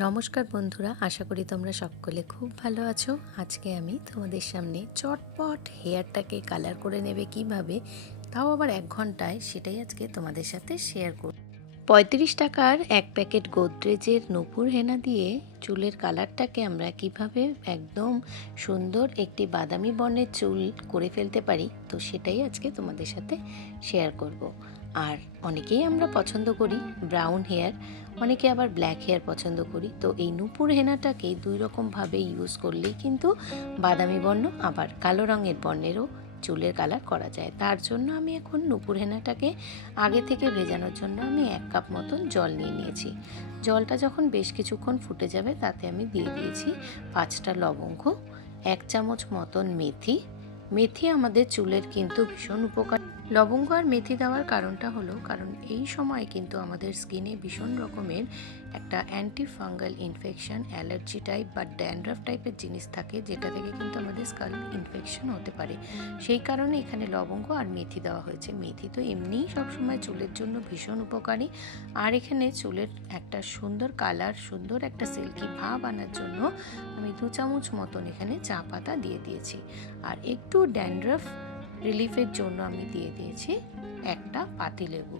নমস্কার বন্ধুরা, আশা করি তোমরা সকলে খুব ভালো আছো। আজকে আমি তোমাদের সামনে চটপট হেয়ারটাকে কালার করে নেবে কিভাবে, তাও আবার 1 ঘন্টায়, সেটাই আজকে তোমাদের সাথে শেয়ার করব। 35 টাকার এক প্যাকেট গোদরেজের নূপুর হেনা দিয়ে চুলের কালারটাকে আমরা কিভাবে একদম সুন্দর একটি বাদামি বর্ণের চুল করে ফেলতে পারি, তো সেটাই আজকে তোমাদের সাথে শেয়ার করব। আর অনেকেই আমরা পছন্দ করি ব্রাউন হেয়ার, অনেকে আবার ব্ল্যাক হেয়ার পছন্দ করি। তো এই নূপুর হেনাটাকে দুই রকমভাবে ইউজ করলেই কিন্তু বাদামি বর্ণ আবার কালো রঙের বর্ণেরও চুলের কালার করা যায়। তার জন্য আমি এখন নূপুর হেনাটাকে আগে থেকে ভেজানোর জন্য আমি 1 কাপ মতন জল নিয়ে নিয়েছি। জলটা যখন বেশ কিছুক্ষণ ফুটে যাবে তাতে আমি দিয়ে দিয়েছি 5টা লবঙ্গ, 1 চামচ মতন মেথি। মেথি আমাদের চুলের কিন্তু ভীষণ উপকার। লবঙ্গ আর মেথি দেওয়ার কারণটা হলো কারণ এই সময় কিন্তু আমাদের স্কিনে ভীষণ রকমের একটা anti fungal infection, allergy type বা ড্যান্ড্রাফ টাইপের জিনিস থাকে, যেটা থেকে কিন্তু আমাদের স্কাল্প ইনফেকশন হতে পারে। সেই কারণে এখানে লবঙ্গ আর মেথি দেওয়া হয়েছে। মেথি তো এমনিই সবসময় চুলের জন্য ভীষণ উপকারী, আর এখানে চুলের একটা সুন্দর কালার, সুন্দর একটা সিল্কি ভাব আনার জন্য আমি 2 চামচ মতন এখানে চা পাতা দিয়ে দিয়েছি। আর একটু ড্যান্ড্রাফ রিলিফের জন্য আমি দিয়ে দিয়েছি একটা পাতিলেবু।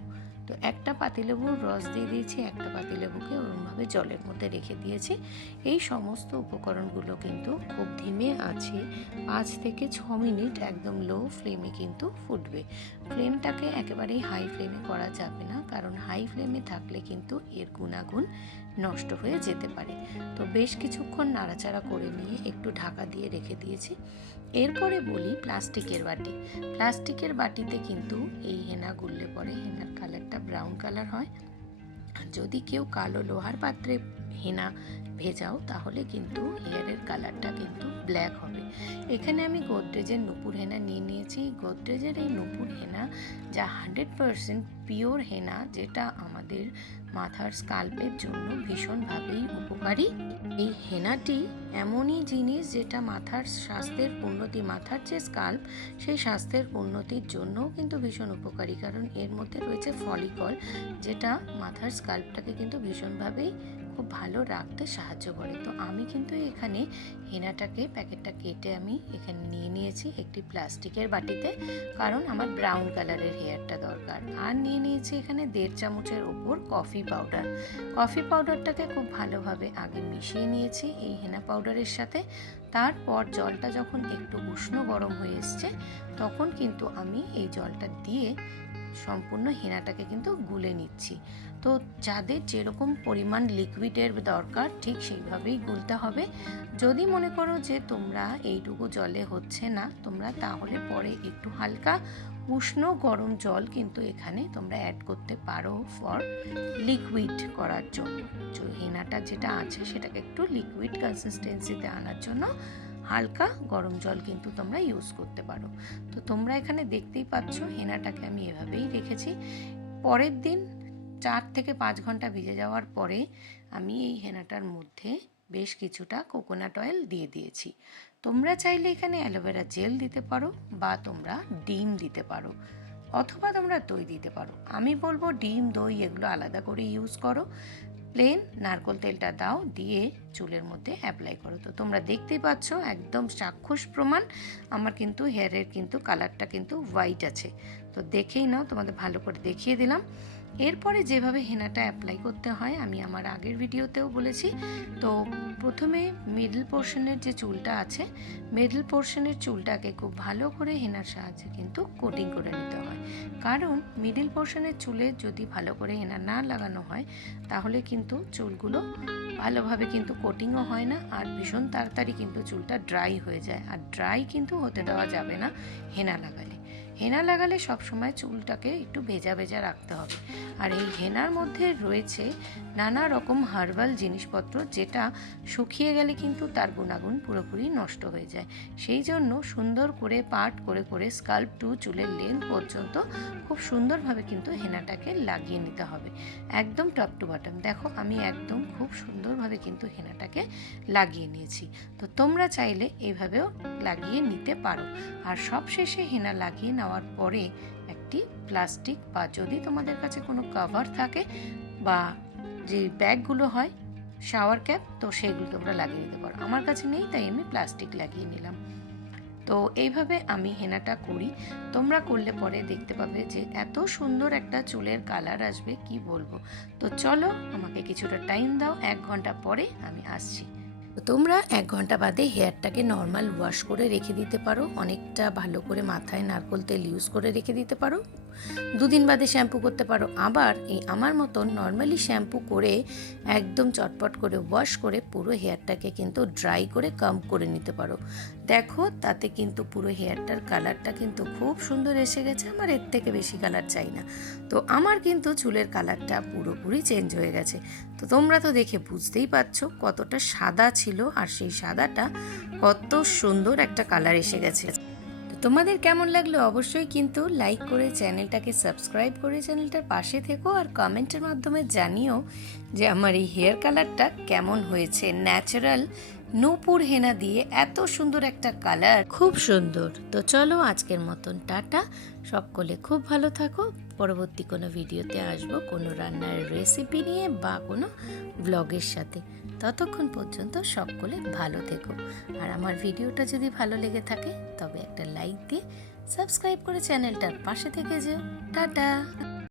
তো একটা পাতিলেবুর রস দিয়ে দিয়েছি, একটা পাতিলেবুকে ওরমভাবে জলের মধ্যে রেখে দিয়েছি। এই সমস্ত উপকরণগুলো কিন্তু খুব ধিমে আছে 5 থেকে 6 মিনিট একদম লো ফ্লেমে কিন্তু ফুটবে। ফ্লেমটাকে একেবারেই হাই ফ্লেমে করা যাবে না, কারণ হাই ফ্লেমে থাকলে কিন্তু এর গুণাগুণ নষ্ট হয়ে যেতে পারে। তো বেশ কিছুক্ষণ নাড়াচাড়া করে নিয়ে একটু ঢাকা দিয়ে রেখে দিয়েছি। এরপরে বলি প্লাস্টিকের বাটি। প্লাস্টিকের বাটিতে কিন্তু এই হেনা গুললে পরে হেনার কালারটা ব্রাউন কালার হয়। যদি কেউ কালো লোহার পাত্রে হেনা ভেজাও তাহলে কিন্তু হেয়ারের কালারটা কিন্তু ব্ল্যাক হবে। এখানে আমি গোদরেজের নূপুর হেনা নিয়ে নিয়েছি। গোদরেজের এই নূপুর হেনা যা 100% পিওর হেনা, যেটা আমাদের মাথার স্কাল্পের জন্য ভীষণভাবেই উপকারী। এই হেনাটি এমনই জিনিস যেটা মাথার স্বাস্থ্যের উন্নতি, মাথার যে স্কাল্প সেই স্বাস্থ্যের উন্নতির জন্যও কিন্তু ভীষণ উপকারী, কারণ এর মধ্যে রয়েছে ফলিকল, যেটা মাথার স্কাল্পটাকে কিন্তু ভীষণভাবেই খুব ভালো রাখতে সাহায্য করে। তো আমি কিন্তু এখানে হেনাটাকে প্যাকেটটা কেটে আমি এখানে নিয়ে নিয়েছি একটি প্লাস্টিকের বাটিতে, কারণ আমার ব্রাউন কালারের হেয়ারটা দরকার। আর নিয়ে নিয়েছি এখানে 1.5 চামচের ওপর কফি পাউডার। কফি পাউডারটাকে খুব ভালোভাবে আগে মিশিয়ে নিয়েছি এই হেনা পাউডারের সাথে। তারপর জলটা যখন একটু উষ্ণ গরম হয়ে এসছে তখন কিন্তু আমি এই জলটা দিয়ে সম্পূর্ণ হেনাটাকে কিন্তু গুলে নিচ্ছি। তো যাদের যেরকম পরিমাণ লিকুইডের দরকার ঠিক সেইভাবেই গুলতে হবে। যদি মনে করো যে তোমরা এইটুকু জলে হচ্ছে না, তোমরা তাহলে পরে একটু হালকা উষ্ণ গরম জল কিন্তু এখানে তোমরা অ্যাড করতে পারো ফর লিকুইড করার জন্য। হেনাটা যেটা আছে সেটাকে একটু লিকুইড কনসিস্টেন্সিতে আনার জন্য হালকা গরম জল কিন্তু তোমরা ইউজ করতে পারো। তো তোমরা এখানে দেখতেই পাচ্ছ হেনাটাকে আমি এভাবেই রেখেছি। পরের দিন 4 থেকে 5 ঘন্টা ভিজে যাওয়ার পরে আমি এই হেনাটার মধ্যে বেশ কিছুটা কোকোনাট অয়েল দিয়ে দিয়েছি। তোমরা চাইলে এখানে অ্যালোভেরা জেল দিতে পারো, বা তোমরা ডিম দিতে পারো, অথবা তোমরা দই দিতে পারো। আমি বলবো ডিম দই এগুলো আলাদা করে ইউজ করো। প্লেন নারকেল তেলটা দাও, দিয়ে চুলের মধ্যে অ্যাপ্লাই করো। তো তোমরা দেখতেই পাচ্ছ একদম চাক্ষুষ প্রমাণ আমার কিন্তু হেয়ারের কিন্তু কালারটা কিন্তু হোয়াইট আছে। তো দেখেই নাও, তোমাদের ভালো করে দেখিয়ে দিলাম। এরপরে যেভাবে হেনাটা অ্যাপ্লাই করতে হয় আমি আমার আগের ভিডিওতেও বলেছি। তো প্রথমে মিডল পোর্শনের যে চুলটা আছে, মিডল পোর্শনের চুলটাকে খুব ভালো করে হেনার সাহায্যে কিন্তু কোটিং করে নিতে হয়। কারণ মিডল পোর্শনের চুলে যদি ভালো করে হেনা না লাগানো হয় তাহলে কিন্তু চুলগুলো ভালোভাবে কিন্তু কোটিংও হয় না, আর ভীষণ তাড়াতাড়ি কিন্তু চুলটা ড্রাই হয়ে যায়। আর ড্রাই কিন্তু হতে দেওয়া যাবে না হেনা লাগালে। হেনা লাগালে সবসময় চুলটাকে একটু ভেজা ভেজা রাখতে হবে। আর এই হেনার মধ্যে রয়েছে নানা রকম হার্বাল জিনিসপত্র, যেটা শুকিয়ে গেলে কিন্তু তার গুণাগুণ পুরোপুরি নষ্ট হয়ে যায়। সেই জন্য সুন্দর করে পার্ট করে করে স্কাল্প টু চুলের লেন্থ পর্যন্ত খুব সুন্দরভাবে কিন্তু হেনাটাকে লাগিয়ে নিতে হবে, একদম টপ টু বটম। দেখো আমি একদম খুব সুন্দরভাবে কিন্তু হেনাটাকে লাগিয়ে নিয়েছি। তো তোমরা চাইলে এইভাবেও লাগিয়ে নিতে পারো। আর সবশেষে হেনা লাগিয়ে নেওয়ার পরে একটি প্লাস্টিক, বা যদি তোমাদের কাছে কোনো কভার থাকে বা যে ব্যাগগুলো হয় শাওয়ার ক্যাপ, তো সেগুলো তোমরা লাগিয়ে নিতে পারো। আমার কাছে নেই তাই আমি প্লাস্টিক লাগিয়ে নিলাম। তো এইভাবে আমি হেনাটা করি, তোমরা করলে পরে দেখতে পাবে যে এত সুন্দর একটা চুলের কালার আসবে কি বলবো। তো চলো, আমাকে কিছুটা টাইম দাও, 1 ঘন্টা পরে আমি আসছি। তো তোমরা 1 ঘন্টা বাদে হেয়ারটাকে নর্মাল ওয়াশ করে রেখে দিতে পারো, অনেকটা ভালো করে মাথায় নারকোল তেল ইউজ করে রেখে দিতে পারো। 2 দিন বাদে শ্যাম্পু করতে পারো। আবার এই আমার মতন নর্মালি শ্যাম্পু করে একদম চটপট করে ওয়াশ করে পুরো হেয়ারটাকে কিন্তু ড্রাই করে কাম্ব করে নিতে পারো। দেখো, তাতে কিন্তু পুরো হেয়ারটার কালারটা কিন্তু খুব সুন্দর এসে গেছে। আমার এর থেকে বেশি কালার চাই না। তো আমার কিন্তু চুলের কালারটা পুরোপুরি চেঞ্জ হয়ে গেছে। তো তোমরা তো দেখে বুঝতেই পারছো কতটা সাদা ছিল, আর সেই সাদাটা কত সুন্দর একটা কালার এসে গেছে। তো তোমাদের কেমন লাগলো অবশ্যই কিন্তু লাইক করে চ্যানেলটাকে সাবস্ক্রাইব করে চ্যানেলটার পাশে থেকো, আর কমেন্টের মাধ্যমে জানিও যে আমার এই হেয়ার কালারটা কেমন হয়েছে। ন্যাচারাল নূপুর হেনা দিয়ে এত সুন্দর একটা কালার, খুব সুন্দর। তো চলো, আজকের মতন টাটা, সকলে খুব ভালো থাকো। পরবর্তী কোনো ভিডিওতে আসবো কোনো রান্নার রেসিপি নিয়ে বা কোনো ব্লগের সাথে। ততক্ষণ পর্যন্ত সকলে ভালো থেকো। আর আমার ভিডিওটা যদি ভালো লেগে থাকে তবে একটা লাইক দিয়ে সাবস্ক্রাইব করে চ্যানেলটার পাশে থেকে যেও। টাটা।